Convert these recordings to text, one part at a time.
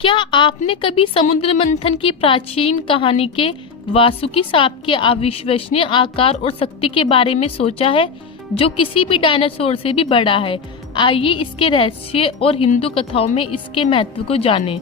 क्या आपने कभी समुद्र मंथन की प्राचीन कहानी के वासुकी सांप के अविश्वसनीय आकार और शक्ति के बारे में सोचा है, जो किसी भी डायनासोर से भी बड़ा है? आइए इसके रहस्य और हिंदू कथाओं में इसके महत्व को जानें।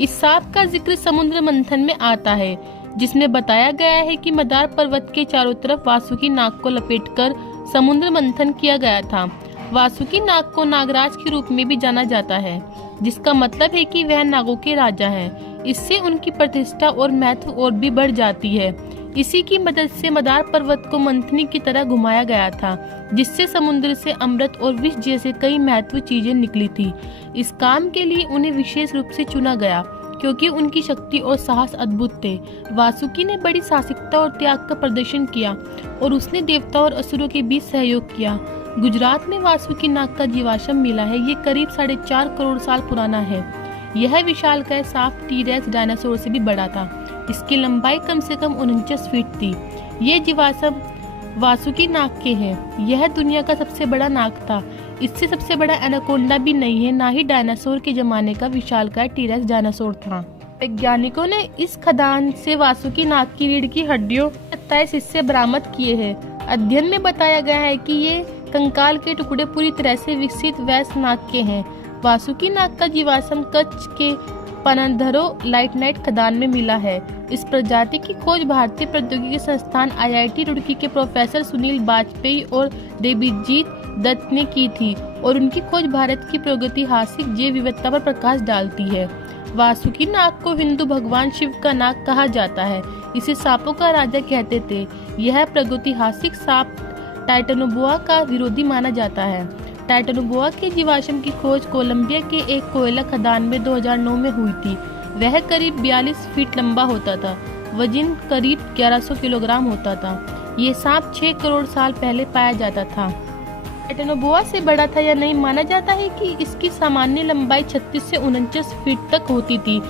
इस सांप का जिक्र समुद्र मंथन में आता है, जिसमें बताया गया है कि मदार पर्वत के चारों तरफ वासुकी नाग को लपेटकर समुद्र मंथन किया गया था। वासुकी नाग को नागराज के रूप में भी जाना जाता है, जिसका मतलब है कि वह नागों के राजा हैं। इससे उनकी प्रतिष्ठा और महत्व और भी बढ़ जाती है। इसी की मदद से मदार पर्वत को मंथनी की तरह घुमाया गया था, जिससे समुद्र से अमृत और विष जैसे कई महत्व चीजें निकली थी। इस काम के लिए उन्हें विशेष रूप से चुना गया, क्योंकि उनकी शक्ति और साहस अद्भुत थे। वासुकी ने बड़ी साहसिकता और त्याग का प्रदर्शन किया और उसने देवताओं और असुरों के बीच सहयोग किया। गुजरात में वासुकी नाग का जीवाश्म मिला है। ये करीब 4.5 करोड़ साल पुराना है। यह विशालकाय सांप टी-रेक्स डायनासोर से भी बड़ा था। इसकी लंबाई कम से कम 49 फीट थी। ये जीवाश्म वासुकी नाग के हैं। यह दुनिया का सबसे बड़ा नाग था। इससे सबसे बड़ा एनाकोंडा भी नहीं है, ना ही डायनासोर के जमाने का विशालकाय टी-रेक्स डायनासोर था। वैज्ञानिकों ने इस खदान से वासुकी नाग की रीढ़ की हड्डियों 27 हिस्से बरामद किए हैं। अध्ययन में बताया गया है कि ये कंकाल के टुकड़े पूरी तरह से विकसित वयस्क नाग के हैं। वासुकी नाग का जीवाश्म कच्छ के पनाधरो लाइटनाइट खदान में मिला है। इस प्रजाति की खोज भारतीय प्रौद्योगिकी संस्थान IIT रुड़की के प्रोफेसर सुनील वाजपेयी और देवीजीत दत्त ने की थी, और उनकी खोज भारत की प्रागैतिहासिक जैव विविधता पर प्रकाश डालती है। वासुकी नाग को हिंदू भगवान शिव का नाग कहा जाता है। इसे सांपों का राजा कहते थे। यह प्रागैतिहासिक सांप टाइटेनोबोआ का विरोधी माना जाता है। टाइटेनोबोआ के जीवाश्म की खोज कोलंबिया के एक कोयला खदान में 2009 में हुई थी। वह करीब 42 फीट लंबा होता था। वजन करीब 1100 किलोग्राम होता था। ये सांप 6 करोड़ साल पहले पाया जाता था। टाइटेनोबोआ से बड़ा था या नहीं, माना जाता है कि इसकी सामान्य लंबाई 36 से 49 फीट तक होती थी।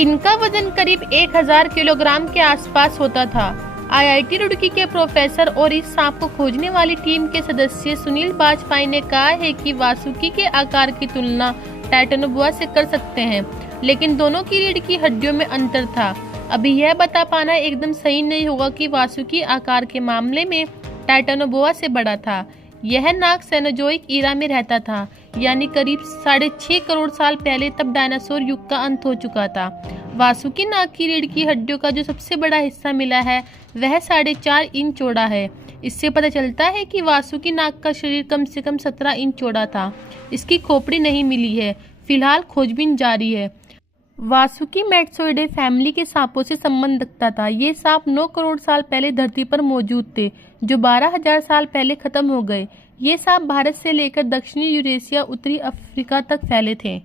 इनका वजन करीब 1000 किलोग्राम के आसपास होता था। IIT रुड़की के प्रोफेसर और इस सांप को खोजने वाली टीम के सदस्य सुनील वाजपेयी ने कहा है कि वासुकी के आकार की तुलना टाइटेनोबोआ से कर सकते हैं, लेकिन दोनों की रीढ़ की हड्डियों में अंतर था। अभी यह बता पाना एकदम सही नहीं होगा कि वासुकी आकार के मामले में टाइटेनोबोआ से बड़ा था। यह नाग सेनोजोइक ईरा में रहता था, यानी करीब 6.5 करोड़ साल पहले। तब डायनासोर युग का अंत हो चुका था। वासुकी नाग की रीढ़ की हड्डियों का जो सबसे बड़ा हिस्सा मिला है, वह 4.5 इंच चौड़ा है। इससे पता चलता है कि वासुकी नाग का शरीर कम से कम 17 इंच चौड़ा था। इसकी खोपड़ी नहीं मिली है। फिलहाल खोजबीन जारी है। वासुकी मैटसोइडे फैमिली के सांपों से संबंध रखता था। ये सांप 9 करोड़ साल पहले धरती पर मौजूद थे, जो 12,000 साल पहले खत्म हो गए। ये सांप भारत से लेकर दक्षिणी यूरेशिया, उत्तरी अफ्रीका तक फैले थे।